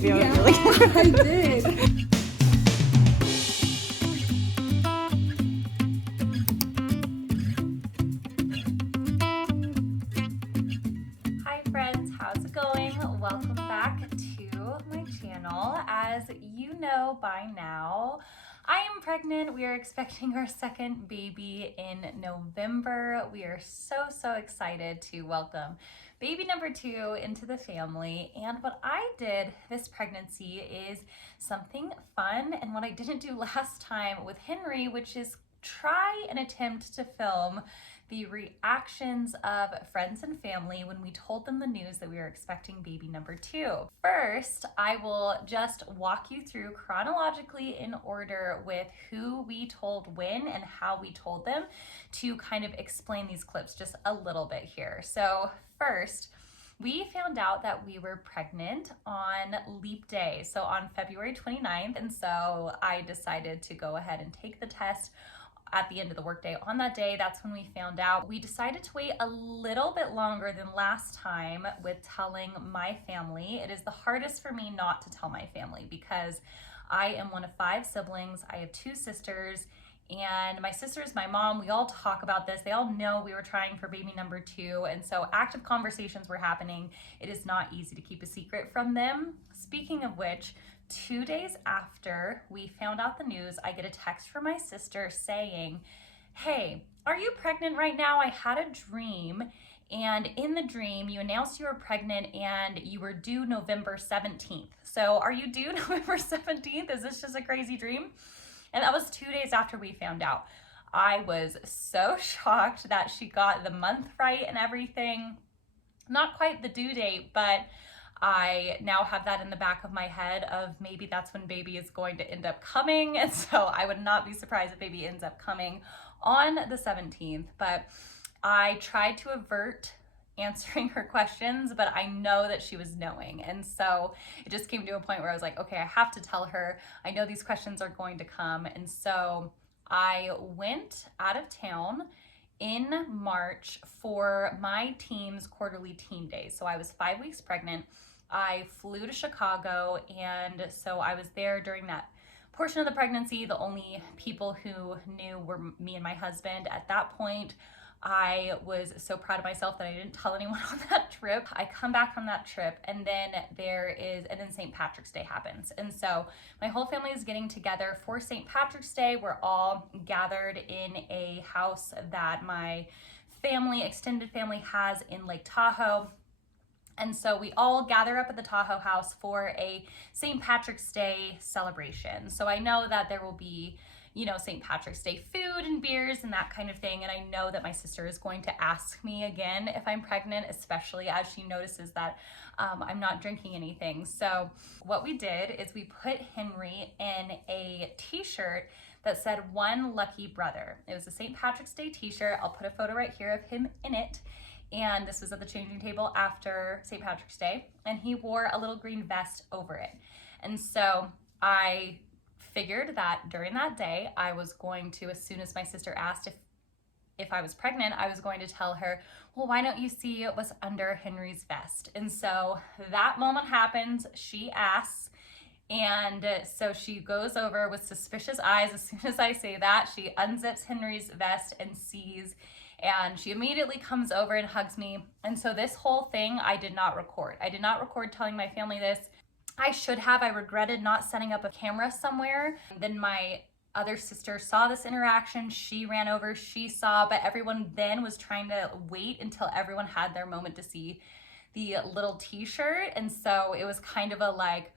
video. Yeah, Really. I did. Hi friends, how's it going? Welcome back to my channel. As you know by now, I am pregnant. We are expecting our second baby in November. We are so excited to welcome baby number 2 into the family. And what I did this pregnancy is something fun and what I didn't do last time with Henry, which is try and attempt to film the reactions of friends and family when we told them the news that we were expecting baby number 2. First, I will just walk you through chronologically in order with who we told when and how we told them to kind of explain these clips just a little bit here. So first, we found out that we were pregnant on leap day, so on February 29th, and so I decided to go ahead and take the test at the end of the workday on that day. That's when we found out. We decided to wait a little bit longer than last time with telling my family. It is the hardest for me not to tell my family because I am one of 5 siblings. I have 2 sisters, and my sisters, my mom, we all talk about this. They all know we were trying for baby number 2, and so active conversations were happening. It is not easy to keep a secret from them. Speaking of which, 2 days after we found out the news, I get a text from my sister saying, "Hey, are you pregnant right now? I had a dream, and in the dream you announced you were pregnant and you were due November 17th. So are you due November 17th? Is this just a crazy dream?" And that was 2 days after we found out. I was so shocked that she got the month right and everything. Not quite the due date, but I now have that in the back of my head of maybe that's when baby is going to end up coming. And so I would not be surprised if baby ends up coming on the 17th. But I tried to avert answering her questions, but I know that she was knowing. And so it just came to a point where I was like, okay, I have to tell her. I know these questions are going to come. And so I went out of town in March for my team's quarterly team days. So I was 5 weeks pregnant. I flew to Chicago, and so I was there during that portion of the pregnancy. The only people who knew were me and my husband at that point. I was so proud of myself that I didn't tell anyone on that trip. I come back from that trip, and then then St. Patrick's Day happens. And so my whole family is getting together for St. Patrick's Day. We're all gathered in a house that my family, extended family, has in Lake Tahoe. And so we all gather up at the Tahoe house for a St. Patrick's Day celebration. So I know that there will be, St. Patrick's Day food and beers and that kind of thing. And I know that my sister is going to ask me again if I'm pregnant, especially as she notices that I'm not drinking anything. So what we did is we put Henry in a t-shirt that said "One Lucky Brother." It was a St. Patrick's Day t-shirt. I'll put a photo right here of him in it. And this was at the changing table after St. Patrick's Day. And he wore a little green vest over it. And so I figured that during that day, I was going to, as soon as my sister asked if I was pregnant, I was going to tell her, well, why don't you see what's under Henry's vest? And so that moment happens. She asks, and so she goes over with suspicious eyes. As soon as I say that, she unzips Henry's vest and sees, and she immediately comes over and hugs me. And so this whole thing I did not record. I did not record telling my family this. I should have. I regretted not setting up a camera somewhere. Then my other sister saw this interaction. She ran over, she saw, but everyone then was trying to wait until everyone had their moment to see the little t-shirt. And so it was kind of a like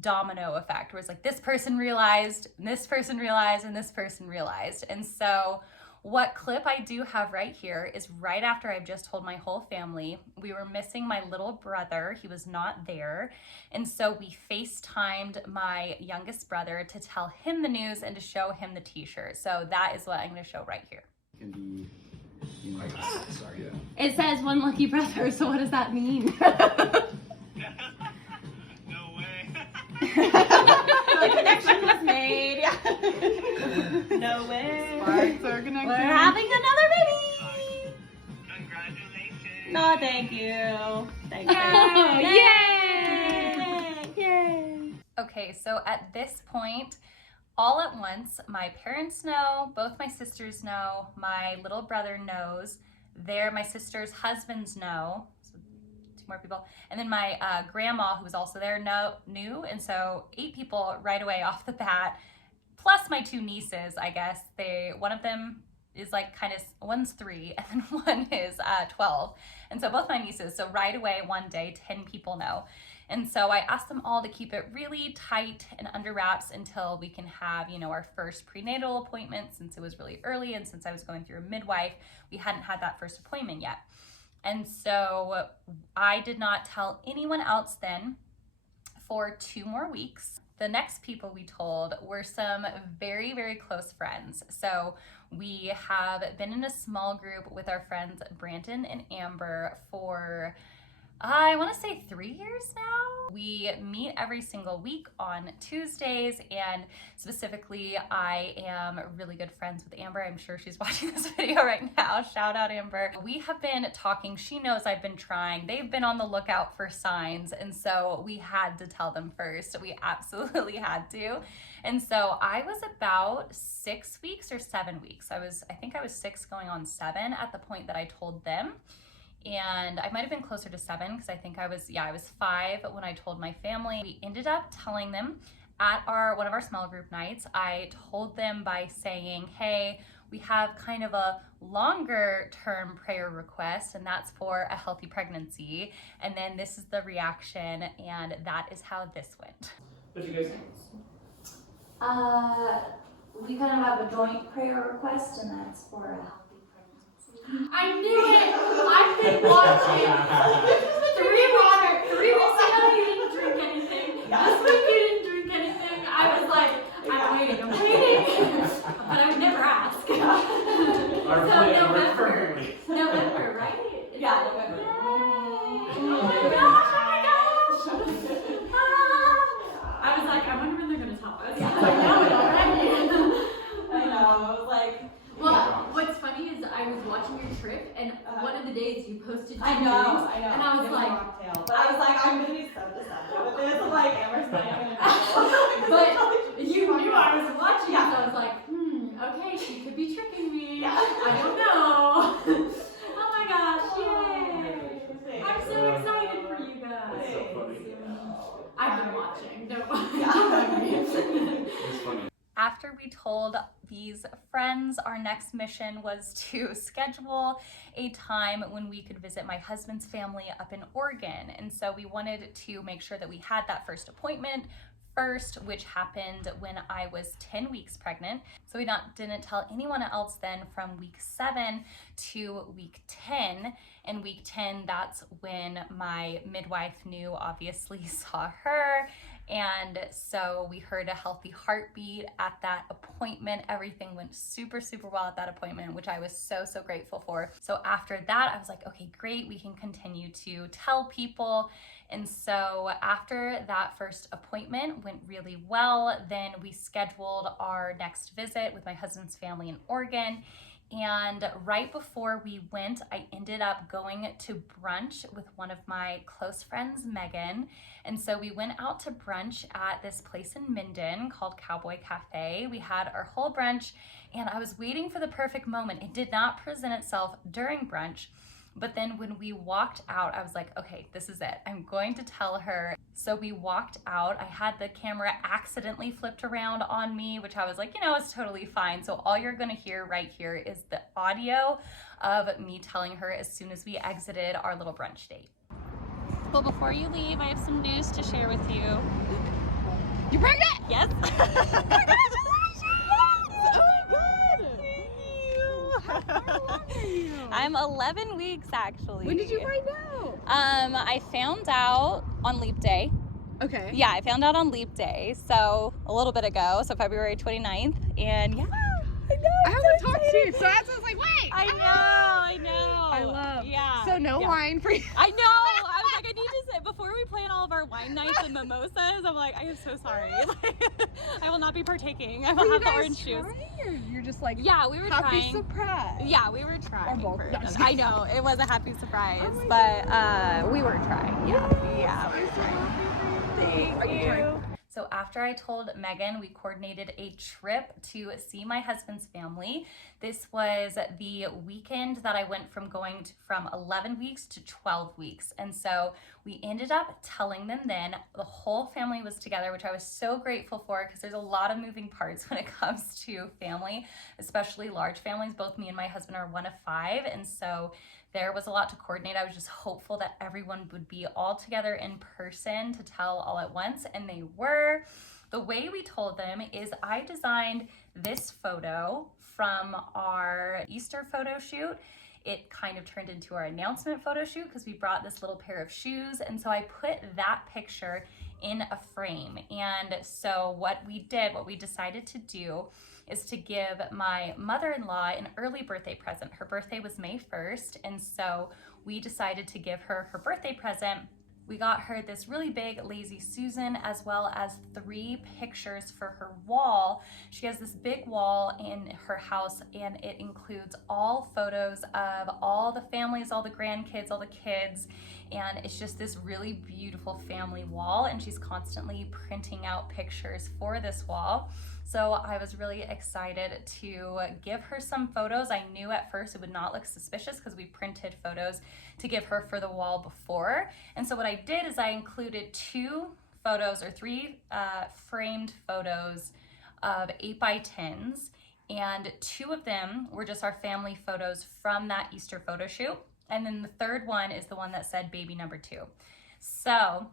domino effect where it's like this person realized, and this person realized, and this person realized. And so what clip I do have right here is right after I've just told my whole family. We were missing my little brother. He was not there. And so we FaceTimed my youngest brother to tell him the news and to show him the t-shirt. So that is what I'm going to show right here. Can be, sorry. Yeah. It says "One Lucky Brother," so what does that mean? No way. The connection was made. Yeah. No way. Sparks are connected. We're having another baby. Congratulations. No, thank you. Thank you. Yay! Yay! Yay! Okay, so at this point, all at once, my parents know, both my sisters know, my little brother knows, my sister's husbands know, so 2 more people, and then my grandma, who was also there, knew, and so 8 people right away off the bat, plus my 2 nieces, I guess. One of them is like one's 3 and then one is 12. And so both my nieces, so right away one day, 10 people know. And so I asked them all to keep it really tight and under wraps until we can have, our first prenatal appointment, since it was really early and since I was going through a midwife, we hadn't had that first appointment yet. And so I did not tell anyone else then for 2 more weeks. The next people we told were some very, very close friends. So we have been in a small group with our friends Brandon and Amber for, I want to say 3 years now. We meet every single week on Tuesdays, and specifically I am really good friends with Amber. I'm sure she's watching this video right now. Shout out Amber. We have been talking. She knows I've been trying. They've been on the lookout for signs, and so we had to tell them first. We absolutely had to. And so I was about 6 weeks or 7 weeks. I think I was 6 going on 7 at the point that I told them. And I might have been closer to 7 because I think I was 5 when I told my family. We ended up telling them at one of our small group nights. I told them by saying, hey, we have kind of a longer term prayer request, and that's for a healthy pregnancy. And then this is the reaction, and that is how this went. What do you guys think? We kind of have a joint prayer request, and that's for a healthy pregnancy. I knew it! I've been watching. 3 weeks ago, you didn't drink anything. This week, you didn't drink anything. I was like, I'm waiting. But I would never ask. Our plan worked perfectly. November, right? Yeah, November. Yay! Oh my gosh! I was like, I wonder when they're going to tell us. Yeah. I know it already. I know, I was like, Well, what's funny is I was watching your trip, and one of the days you posted 2 I know. and I was It like, a mocktail. But I was like, I'm gonna be so deceptive with this. I'm like, Amber's not even gonna know. but you knew I was watching, Yeah. so I was like, okay, she could be tricking me. Yeah. I don't know. Oh my gosh, yay! I'm so excited for you guys. That's so funny. I've been watching. No, It's funny. After we told these friends, our next mission was to schedule a time when we could visit my husband's family up in Oregon. And so we wanted to make sure that we had that first appointment first, which happened when I was 10 weeks pregnant. So we didn't tell anyone else then from week 7 to week 10. And week 10, that's when my midwife knew, obviously saw her. And so we heard a healthy heartbeat at that appointment. Everything went super, super well at that appointment, which I was so, so grateful for. So after that, I was like, okay, great. We can continue to tell people. And so after that first appointment went really well, then we scheduled our next visit with my husband's family in Oregon. And right before we went, I ended up going to brunch with one of my close friends, Megan. And so we went out to brunch at this place in Minden called Cowboy Cafe. We had our whole brunch, and I was waiting for the perfect moment. It did not present itself during brunch. But then when we walked out, I was like, okay, this is it. I'm going to tell her. So we walked out. I had the camera accidentally flipped around on me, which I was like, it's totally fine. So all you're gonna hear right here is the audio of me telling her as soon as we exited our little brunch date. Well, before you leave, I have some news to share with you. You're pregnant? Yes. I'm 11 weeks actually. When did you find out? I found out on Leap Day. Okay. Yeah, I found out on Leap Day, so a little bit ago, so February 29th, and yeah, I know. I haven't talked to you, so that's what's like, wait. I know. I love. Yeah. So no wine for you. I know. I was like, I need to say before we plan all of our wine nights and mimosas. I'm like, I am so sorry. I will not be partaking. I will have the orange juice. You're just like, yeah, we were happy trying. surprise. Yeah, we were trying. Or both. I know it was a happy surprise, Oh but we were trying. Yeah, we were trying. Are you trying? So So after I told Megan, we coordinated a trip to see my husband's family. This was the weekend that I went from going from 11 weeks to 12 weeks. And so we ended up telling them then. The whole family was together, which I was so grateful for because there's a lot of moving parts when it comes to family, especially large families. Both me and my husband are one of 5. And so there was a lot to coordinate. I was just hopeful that everyone would be all together in person to tell all at once, and they were. The way we told them is I designed this photo from our Easter photo shoot. It kind of turned into our announcement photo shoot because we brought this little pair of shoes, and so I put that picture in a frame. And so what we decided to do is to give my mother-in-law an early birthday present. Her birthday was May 1st, and so we decided to give her her birthday present. We got her this really big Lazy Susan, as well as 3 pictures for her wall. She has this big wall in her house, and it includes all photos of all the families, all the grandkids, all the kids, and it's just this really beautiful family wall, and she's constantly printing out pictures for this wall. So I was really excited to give her some photos. I knew at first it would not look suspicious because we printed photos to give her for the wall before. And so what I did is I included 2 photos or 3 framed photos of 8x10s, and 2 of them were just our family photos from that Easter photo shoot. And then the third one is the one that said baby number 2. So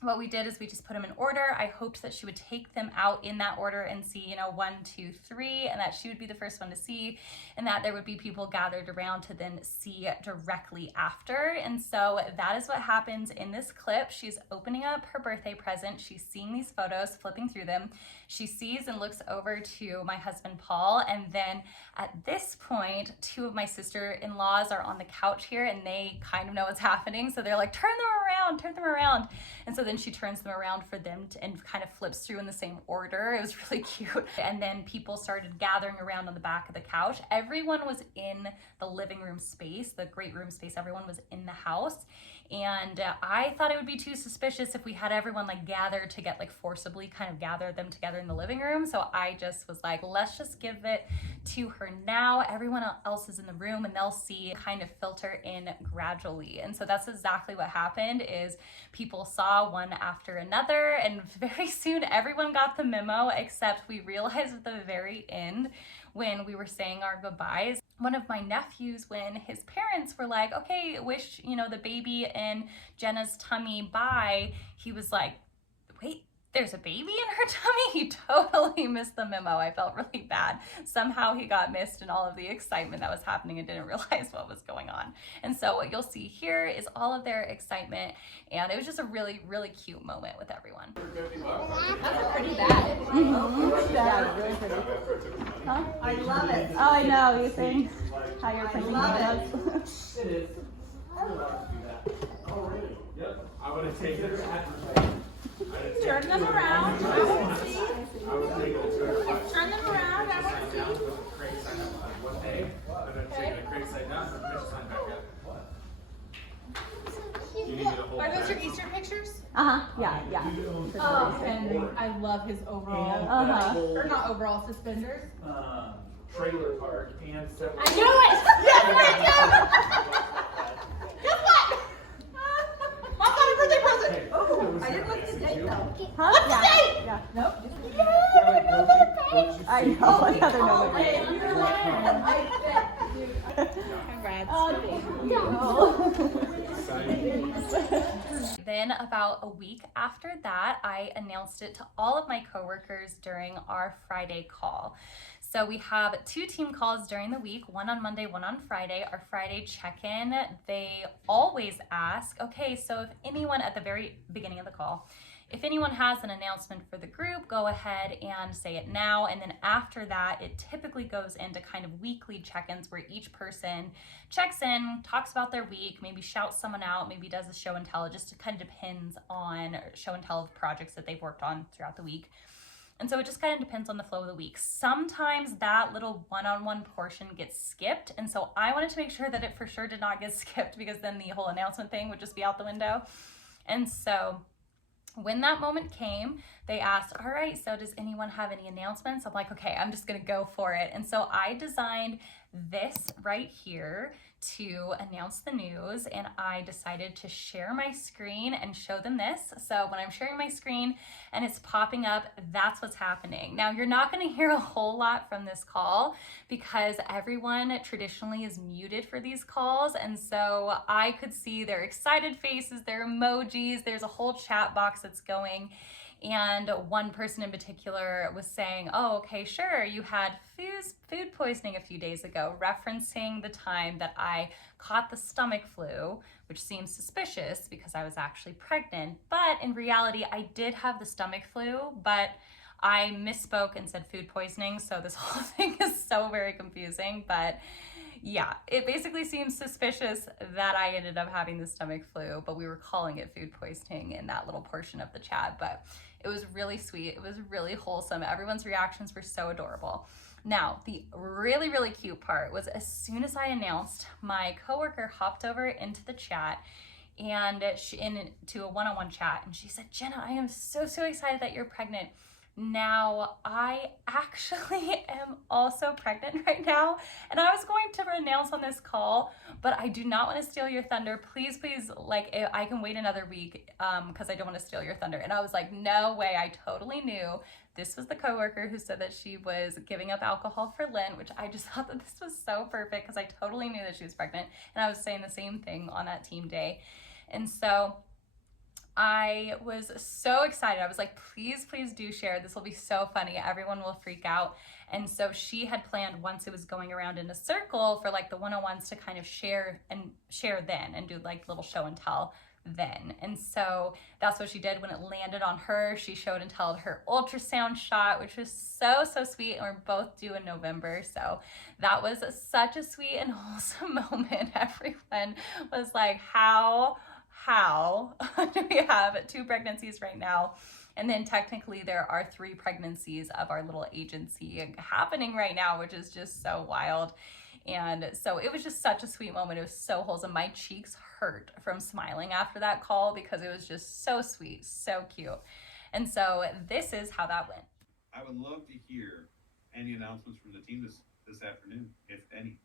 what we did is we just put them in order. I hoped that she would take them out in that order and see, 1, 2, 3, and that she would be the first one to see, and that there would be people gathered around to then see directly after. And so that is what happens in this clip. She's opening up her birthday present. She's seeing these photos, flipping through them. She sees and looks over to my husband, Paul, and then at this point, 2 of my sister-in-laws are on the couch here, and they kind of know what's happening. So they're like, turn them around. And so then she turns them around for them and kind of flips through in the same order. It was really cute. And then people started gathering around on the back of the couch. Everyone was in the living room space, the great room space. Everyone was in the house. And I thought it would be too suspicious if we had everyone gathered to get forcibly kind of gather them together in the living room. So I just was like, let's just give it to her now. Everyone else is in the room and they'll see kind of filter in gradually. And so that's exactly what happened is people saw one after another, and very soon everyone got the memo, except we realized at the very end when we were saying our goodbyes, one of my nephews, when his parents were like, okay, wish, the baby in Jenna's tummy bye, he was like, wait, there's a baby in her tummy? He totally missed the memo. I felt really bad. Somehow he got missed in all of the excitement that was happening and didn't realize what was going on. And so what you'll see here is all of their excitement, and it was just a really, really cute moment with everyone. That's pretty bad. Yeah, really pretty. Huh? I love it. Oh, I know. You think how you're printing photos. It is. I'm allowed to do that. Oh, really? Yep. I would have taken it at Turn them around. I want to see. Turn them around. I want to see. One day, and then take the crate side down, and finish sign back up. You need to hold Are those back. your Easter pictures? Yeah. Oh, and I love his overall, or not overall, suspenders. Trailer park and several. I knew it! Yes, I do! Guess what? Mom got a birthday present! Oh, I didn't look at the date though. Huh? What's the date? Yeah. Nope. I I know. Another Oh, number. wait, you're lying. Then about a week after that, I announced it to all of my coworkers during our Friday call. So we have 2 team calls during the week, one on Monday, one on Friday. Our Friday check-in, they always ask, okay, so if anyone at the very beginning of the call, if anyone has an announcement for the group, go ahead and say it now. And then after that, it typically goes into kind of weekly check-ins where each person checks in, talks about their week, maybe shouts someone out, maybe does a show and tell. It just kind of depends on show and tell of projects that they've worked on throughout the week. And so it just kind of depends on the flow of the week. Sometimes that little one-on-one portion gets skipped. And so I wanted to make sure that it for sure did not get skipped, because then the whole announcement thing would just be out the window. And so when that moment came, they asked, all right, so does anyone have any announcements? I'm like, okay, I'm just gonna go for it. And so I designed this right here to announce the news, and I decided to share my screen and show them this. So when I'm sharing my screen and it's popping up, that's what's happening. Now, you're not going to hear a whole lot from this call because everyone traditionally is muted for these calls, and so I could see their excited faces, their emojis. There's a whole chat box that's going. And one person in particular was saying, oh, okay, sure, you had food poisoning a few days ago, referencing the time that I caught the stomach flu, which seems suspicious because I was actually pregnant. But in reality, I did have the stomach flu, but I misspoke and said food poisoning. So this whole thing is so very confusing. But yeah, it basically seems suspicious that I ended up having the stomach flu, but we were calling it food poisoning in that little portion of the chat. But it was really sweet. It was really wholesome. Everyone's reactions were so adorable. Now, the really, really cute part was as soon as I announced, my coworker hopped over into the chat and into a one-on-one chat, and she said, Jenna, I am so excited that you're pregnant. Now, I actually am also pregnant right now, and I was going to announce on this call, but I do not want to steal your thunder. Please, like, I can wait another week because I don't want to steal your thunder. And I was like, no way. I totally knew this was the coworker who said that she was giving up alcohol for Lent, which I just thought that this was so perfect because I totally knew that she was pregnant, and I was saying the same thing on that team day. And so I was so excited. I was like, please do share. This will be so funny. Everyone will freak out. And so she had planned, once it was going around in a circle, for like the one-on-ones to kind of share then and do like little show and tell then. And so that's what she did. When it landed on her, she showed and told her ultrasound shot, which was so sweet. And we're both due in November. So that was such a sweet and wholesome moment. Everyone was like, how do we have 2 pregnancies right now? And then technically there are 3 pregnancies of our little agency happening right now, which is just so wild. And so it was just such a sweet moment. It was so wholesome. My cheeks hurt from smiling after that call because it was just so sweet, so cute. And so this is how that went. I would love to hear any announcements from the team this afternoon, if any.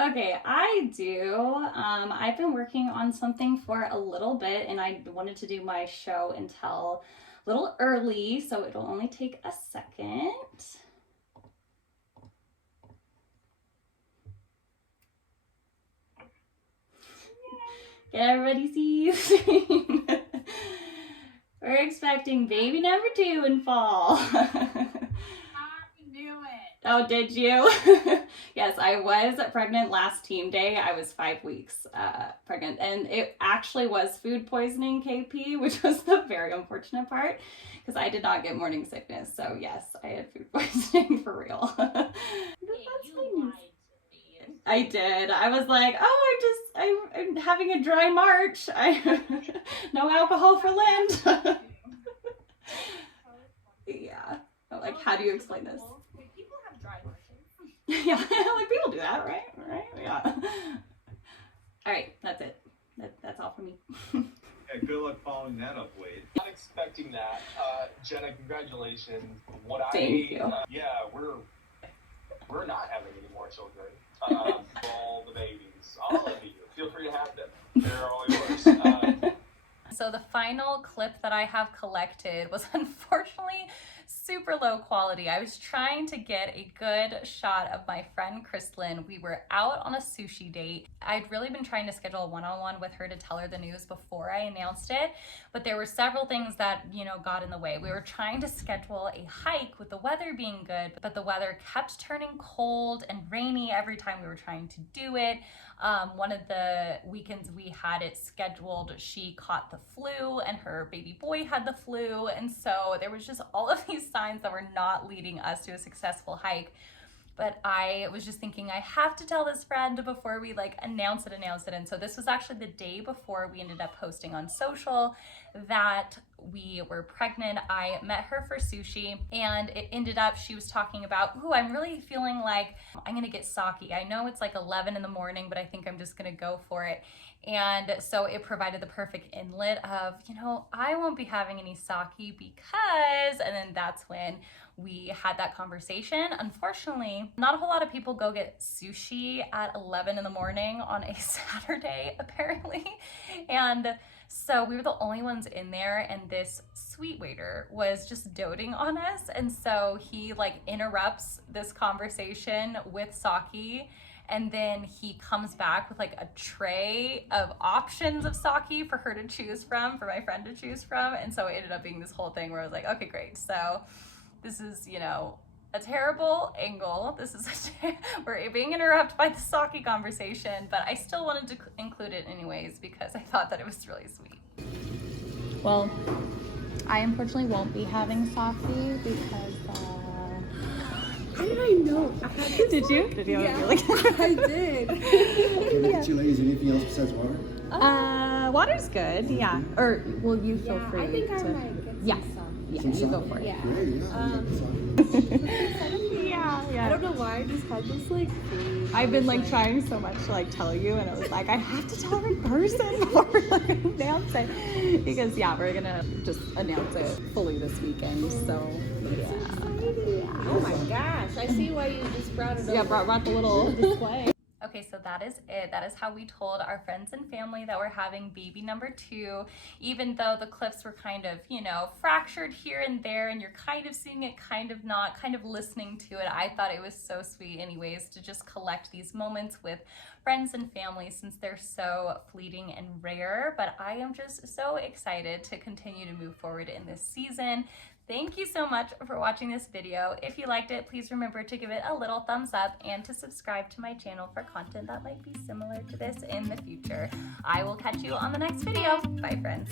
Okay, I do. I've been working on something for a little bit, and I wanted to do my show and tell a little early, so it'll only take a second. Can everybody see? We're expecting baby number 2 in fall. Oh, did you? Yes, I was pregnant last team day. I was 5 weeks pregnant, and it actually was food poisoning, KP, which was the very unfortunate part because I did not get morning sickness. So yes, I had food poisoning for real. I did. I was like, oh, I'm having a dry March. No alcohol for Lent. Yeah. Like, how do you explain this? Yeah, like people do that, right? Yeah. All right, that's it. That's all for me. Yeah, good luck following that up, Wade. Not expecting that. Jenna, congratulations. Thank you. Yeah, we're not having any more children. All the babies, all of you, feel free to have them. They're all yours. So the final clip that I have collected was unfortunately super low quality. I was trying to get a good shot of my friend Chrislyn. We were out on a sushi date. I'd really been trying to schedule a one-on-one with her to tell her the news before I announced it, but there were several things that, got in the way. We were trying to schedule a hike with the weather being good, but the weather kept turning cold and rainy every time we were trying to do it. One of the weekends we had it scheduled, she caught the flu and her baby boy had the flu. And so there was just all of these signs that were not leading us to a successful hike. But I was just thinking, I have to tell this friend before we announce it. And so this was actually the day before we ended up posting on social that we were pregnant, I met her for sushi, and it ended up, she was talking about, ooh, I'm really feeling like I'm gonna get sake. I know it's like 11 in the morning, but I think I'm just gonna go for it. And so it provided the perfect inlet of, you know, I won't be having any sake because, and then that's when we had that conversation. Unfortunately, not a whole lot of people go get sushi at 11 in the morning on a Saturday, apparently. And so we were the only ones in there, and this sweet waiter was just doting on us. And so he like interrupts this conversation with sake, and then he comes back with like a tray of options of sake for her to choose from, for my friend to choose from. And so it ended up being this whole thing where I was like, okay, great. So this is, you know, a terrible angle. This is we're being interrupted by the sake conversation, but I still wanted to include it anyways because I thought that it was really sweet. Well, I unfortunately won't be having sake because How did I know? I had this Did you? Did you? Yeah, Like I did. Okay, look at you ladies. Anything else besides water? Water's good, yeah. Or will you feel free I think I to? might get Yeah. some. Yeah, Some you sake? go for it. Yeah. Great, yeah. Yeah, I don't know why I just had this like feeling. I've been like trying so much to like tell you, and it was like I have to tell her in person before we like announce it, because yeah, we're gonna just announce it fully this weekend. So yeah. Oh my gosh! I see why you just brought it up. Yeah, brought the little display. Okay, so that is it. That is how we told our friends and family that we're having baby number 2, even though the clips were kind of, you know, fractured here and there, and you're kind of seeing it, kind of not, kind of listening to it. I thought it was so sweet anyways to just collect these moments with friends and family since they're so fleeting and rare. But I am just so excited to continue to move forward in this season. Thank you so much for watching this video. If you liked it, please remember to give it a little thumbs up and to subscribe to my channel for content that might be similar to this in the future. I will catch you on the next video. Bye, friends.